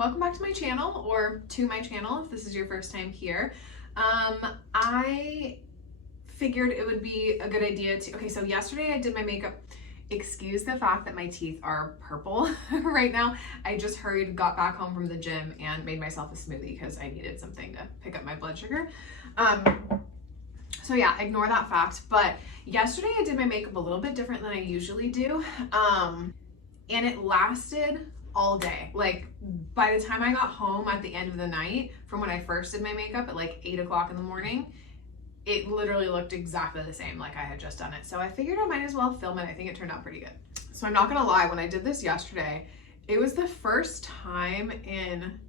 welcome back to my channel, or to my channel if this is your first time here. I figured it would be a good idea to, okay, so yesterday I did my makeup. Excuse the fact that my teeth are purple right now. I just got back home from the gym and made myself a smoothie because I needed something to pick up my blood sugar. So yeah, ignore that fact. But yesterday I did my makeup a little bit different than I usually do. And it lasted all day. Like by the time I got home at the end of the night from when I first did my makeup at like 8 o'clock in the morning, it literally looked exactly the same like I had just done it. So I figured I might as well film it. I think it turned out pretty good. So I'm not gonna lie, when I did this yesterday, it was the first time in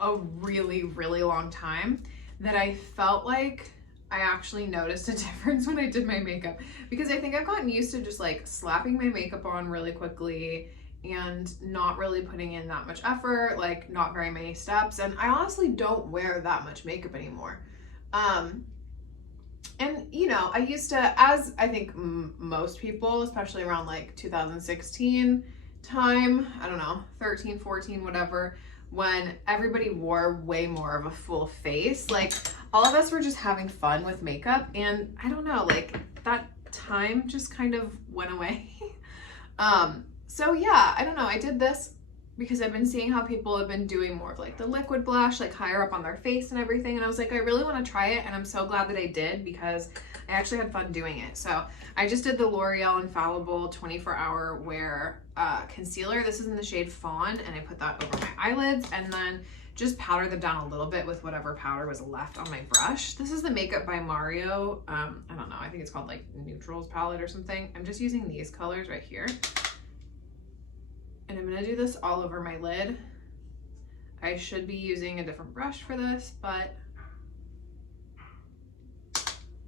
a really, really long time that I felt like I actually noticed a difference when I did my makeup, because I think I've gotten used to just like slapping my makeup on really quickly and not really putting in that much effort, like not very many steps. And I honestly don't wear that much makeup anymore. And you know, I used to, as I think most people, especially around like 2016 time, I don't know, 13, 14, whatever, when everybody wore way more of a full face, like all of us were just having fun with makeup. And I don't know, like that time just kind of went away. So yeah, I don't know, I did this because I've been seeing how people have been doing more of like the liquid blush, like higher up on their face and everything. And I was like, I really want to try it. And I'm so glad that I did, because I actually had fun doing it. So I just did the L'Oreal Infallible 24-hour wear concealer. This is in the shade Fawn, and I put that over my eyelids and then just powdered them down a little bit with whatever powder was left on my brush. This is the Makeup by Mario. I don't know, I think it's called like Neutrals palette or something. I'm just using these colors right here. And I'm gonna do this all over my lid. I should be using a different brush for this, but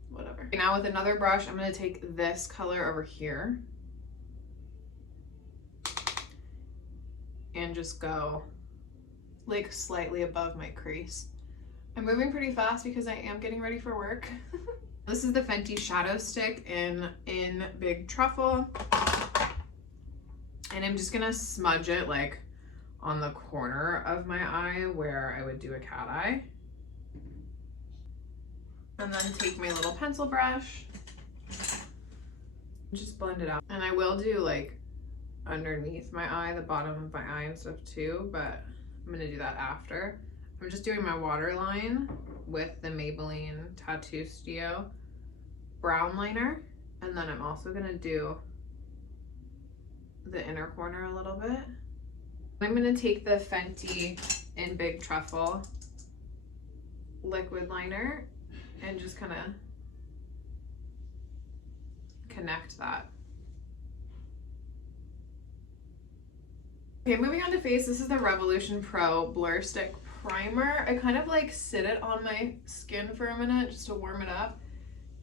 whatever. Now with another brush, I'm gonna take this color over here and just go like slightly above my crease. I'm moving pretty fast because I am getting ready for work. This is the Fenty Shadow Stick in Big Truffle. And I'm just gonna smudge it like on the corner of my eye where I would do a cat eye. And then take my little pencil brush, just blend it out. And I will do like underneath my eye, the bottom of my eye and stuff too, but I'm gonna do that after. I'm just doing my waterline with the Maybelline Tattoo Studio brown liner. And then I'm also gonna do the inner corner a little bit. I'm gonna take the Fenty in Big Truffle liquid liner and just kind of connect that. Okay, moving on to face. This is the Revolution Pro Blur Stick Primer. I kind of like sit it on my skin for a minute just to warm it up,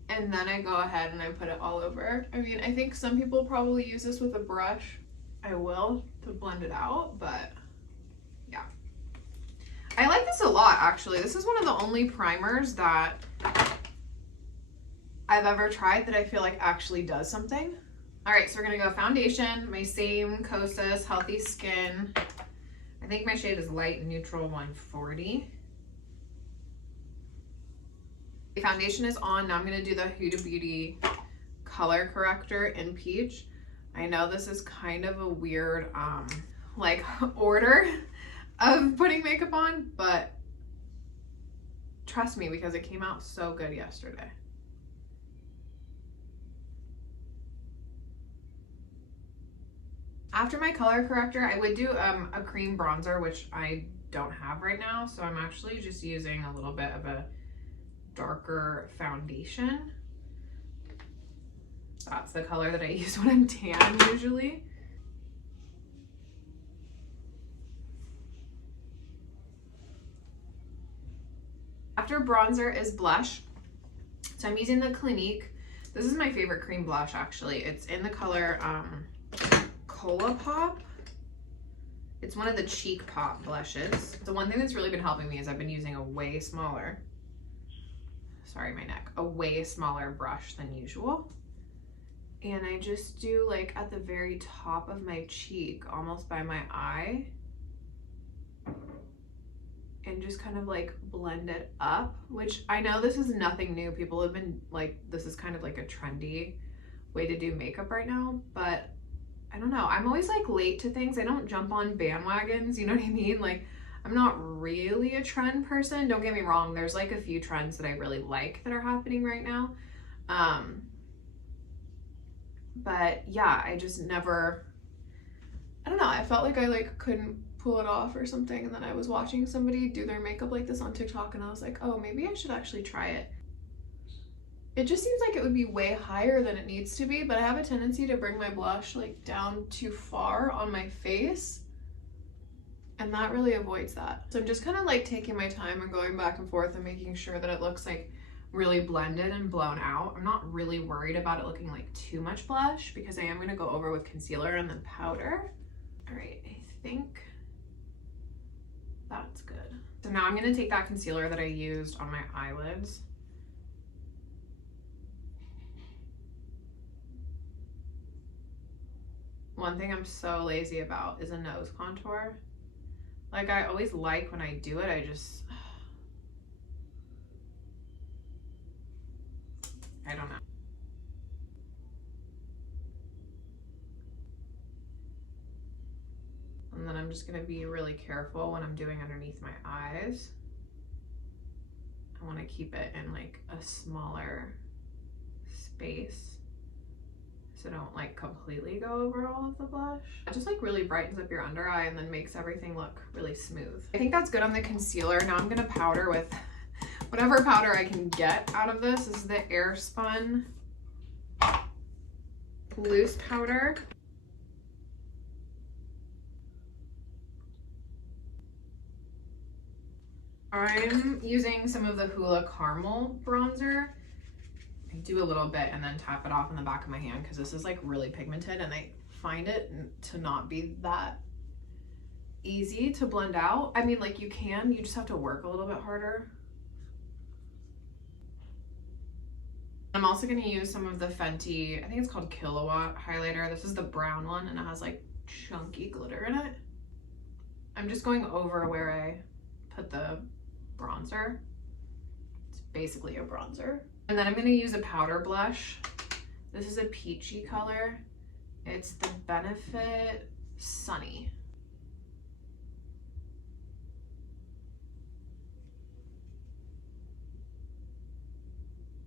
and then I go ahead and I put it all over. I mean, I think some people probably use this with a brush. I will, to blend it out, but yeah. I like this a lot, actually. This is one of the only primers that I've ever tried that I feel like actually does something. All right, so we're gonna go foundation, my same Kosas Healthy Skin. I think my shade is Light Neutral 140. The foundation is on. Now I'm gonna do the Huda Beauty color corrector in Peach. I know this is kind of a weird like order of putting makeup on, but trust me, because it came out so good yesterday. After my color corrector, I would do a cream bronzer, which I don't have right now, so I'm actually just using a little bit of a darker foundation. That's the color that I use when I'm tan usually. After bronzer is blush. So I'm using the Clinique. This is my favorite cream blush, actually. It's in the color Cola Pop. It's one of the Cheek Pop blushes. The one thing that's really been helping me is I've been using a way smaller, a way smaller brush than usual. And I just do like at the very top of my cheek, almost by my eye. just kind of like blend it up, which I know this is nothing new. People have been like, this is kind of like a trendy way to do makeup right now, but I don't know. I'm always like late to things. I don't jump on bandwagons, you know what I mean? Like, I'm not really a trend person. Don't get me wrong. There's like a few trends that I really like that are happening right now. But yeah, I just never, I don't know. I felt like I like couldn't pull it off or something. And then I was watching somebody do their makeup like this on TikTok and I was like, oh, maybe I should actually try it. It just seems like it would be way higher than it needs to be, but I have a tendency to bring my blush like down too far on my face, and that really avoids that. So I'm just kind of like taking my time and going back and forth and making sure that it looks like really blended and blown out. I'm not really worried about it looking like too much blush because I am going to go over with concealer and then powder. All right, I think that's good. So now I'm going to take that concealer that I used on my eyelids. One thing I'm so lazy about is a nose contour. Like, I always like when I do it, I don't know. And then I'm just gonna be really careful when I'm doing underneath my eyes. I wanna keep it in like a smaller space, so don't like completely go over all of the blush. It just like really brightens up your under eye and then makes everything look really smooth. I think that's good on the concealer. Now I'm gonna powder with whatever powder I can get out of this. This is the Airspun loose powder. I'm using some of the Hoola Caramel bronzer. I do a little bit and then tap it off in the back of my hand because this is like really pigmented and I find it to not be that easy to blend out. I mean, like you just have to work a little bit harder. I'm also going to use some of the Fenty, I think it's called Killawatt highlighter. This is the brown one and it has like chunky glitter in it. I'm just going over where I put the bronzer. It's basically a bronzer. And then I'm going to use a powder blush. This is a peachy color. It's the Benefit Sunny.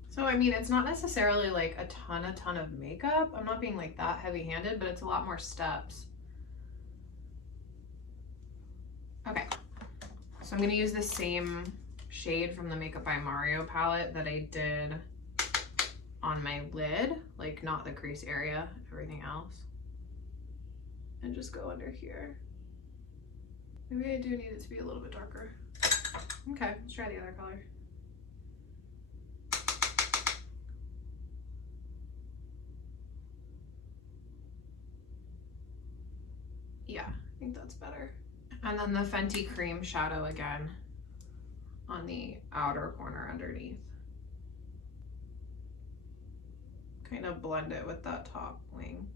So, I mean, it's not necessarily like a ton of makeup. I'm not being like that heavy-handed, but it's a lot more steps. Okay. So I'm going to use the same shade from the Makeup by Mario palette that I did on my lid, like not the crease area, everything else. And just go under here. Maybe I do need it to be a little bit darker. Okay, let's try the other color. Yeah, I think that's better. And then the Fenty Cream Shadow again on the outer corner underneath. Kind of blend it with that top wing.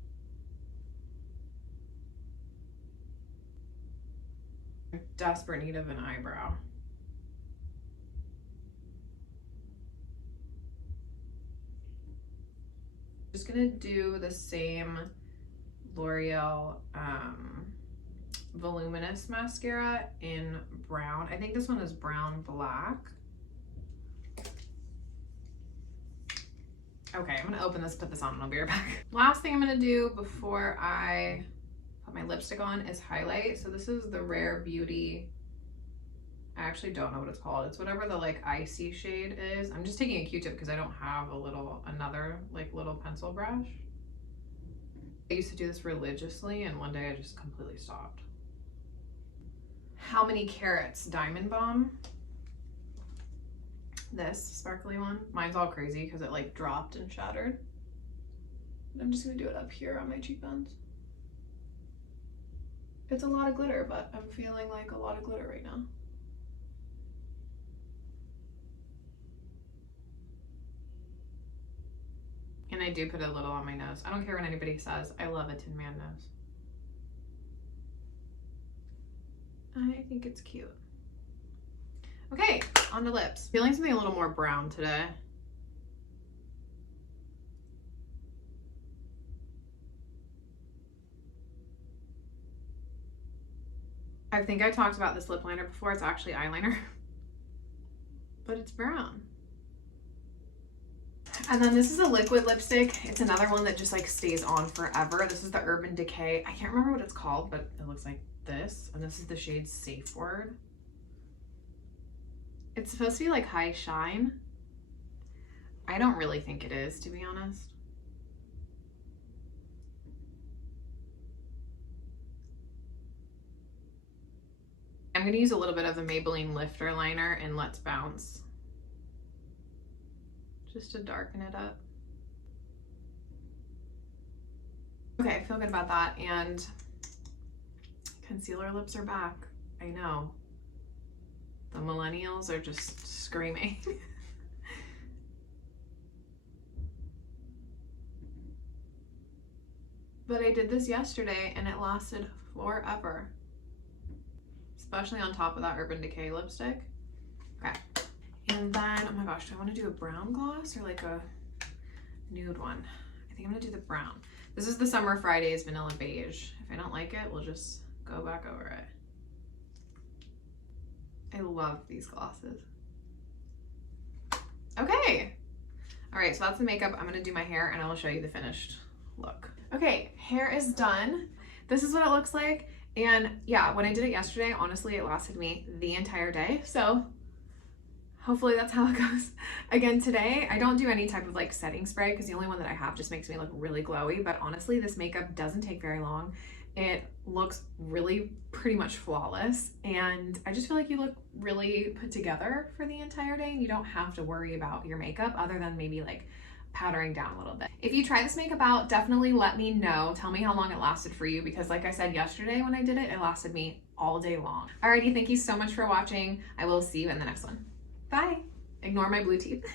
I'm in desperate need of an eyebrow. Just gonna do the same L'Oreal voluminous mascara in brown. I think this one is brown black. Okay, I'm gonna open this, put this on, and I'll be right back. Last thing I'm gonna do before I put my lipstick on is highlight. So this is the Rare Beauty, I actually don't know what it's called. It's whatever the like icy shade is. I'm just taking a Q-tip because I don't have another like little pencil brush. I used to do this religiously and one day I just completely stopped. How Many Carats Diamond Bomb. This sparkly one. Mine's all crazy because it like dropped and shattered. But I'm just gonna do it up here on my cheekbones. It's a lot of glitter, but I'm feeling like a lot of glitter right now. And I do put a little on my nose. I don't care what anybody says. I love a Tin Man nose. I think it's cute. Okay, on to lips. Feeling something a little more brown today. I think I talked about this lip liner before. It's actually eyeliner, but it's brown. And then this is a liquid lipstick. It's another one that just like stays on forever. This is the Urban Decay. I can't remember what it's called, but it looks like this. And this is the shade Safe Word. It's supposed to be like high shine. I don't really think it is, to be honest. I'm going to use a little bit of the Maybelline Lifter liner in Let's Bounce, just to darken it up. Okay, I feel good about that. And concealer lips are back. I know. The millennials are just screaming. But I did this yesterday and it lasted forever. Especially on top of that Urban Decay lipstick. Okay. And then, oh my gosh, do I want to do a brown gloss or like a nude one? I think I'm gonna do the brown. This is the Summer Fridays Vanilla Beige. If I don't like it, we'll just go back over it. I love these glosses. Okay. All right, so that's the makeup. I'm gonna do my hair and I will show you the finished look. Okay, hair is done. This is what it looks like. And yeah, when I did it yesterday, honestly, it lasted me the entire day. So hopefully that's how it goes again today. I don't do any type of like setting spray because the only one that I have just makes me look really glowy. But honestly, this makeup doesn't take very long. It looks really pretty much flawless. And I just feel like you look really put together for the entire day. And you don't have to worry about your makeup other than maybe like powdering down a little bit. If you try this makeup out, definitely let me know. Tell me how long it lasted for you because like I said yesterday when I did it, it lasted me all day long. Alrighty, thank you so much for watching. I will see you in the next one. Bye. Ignore my blue teeth.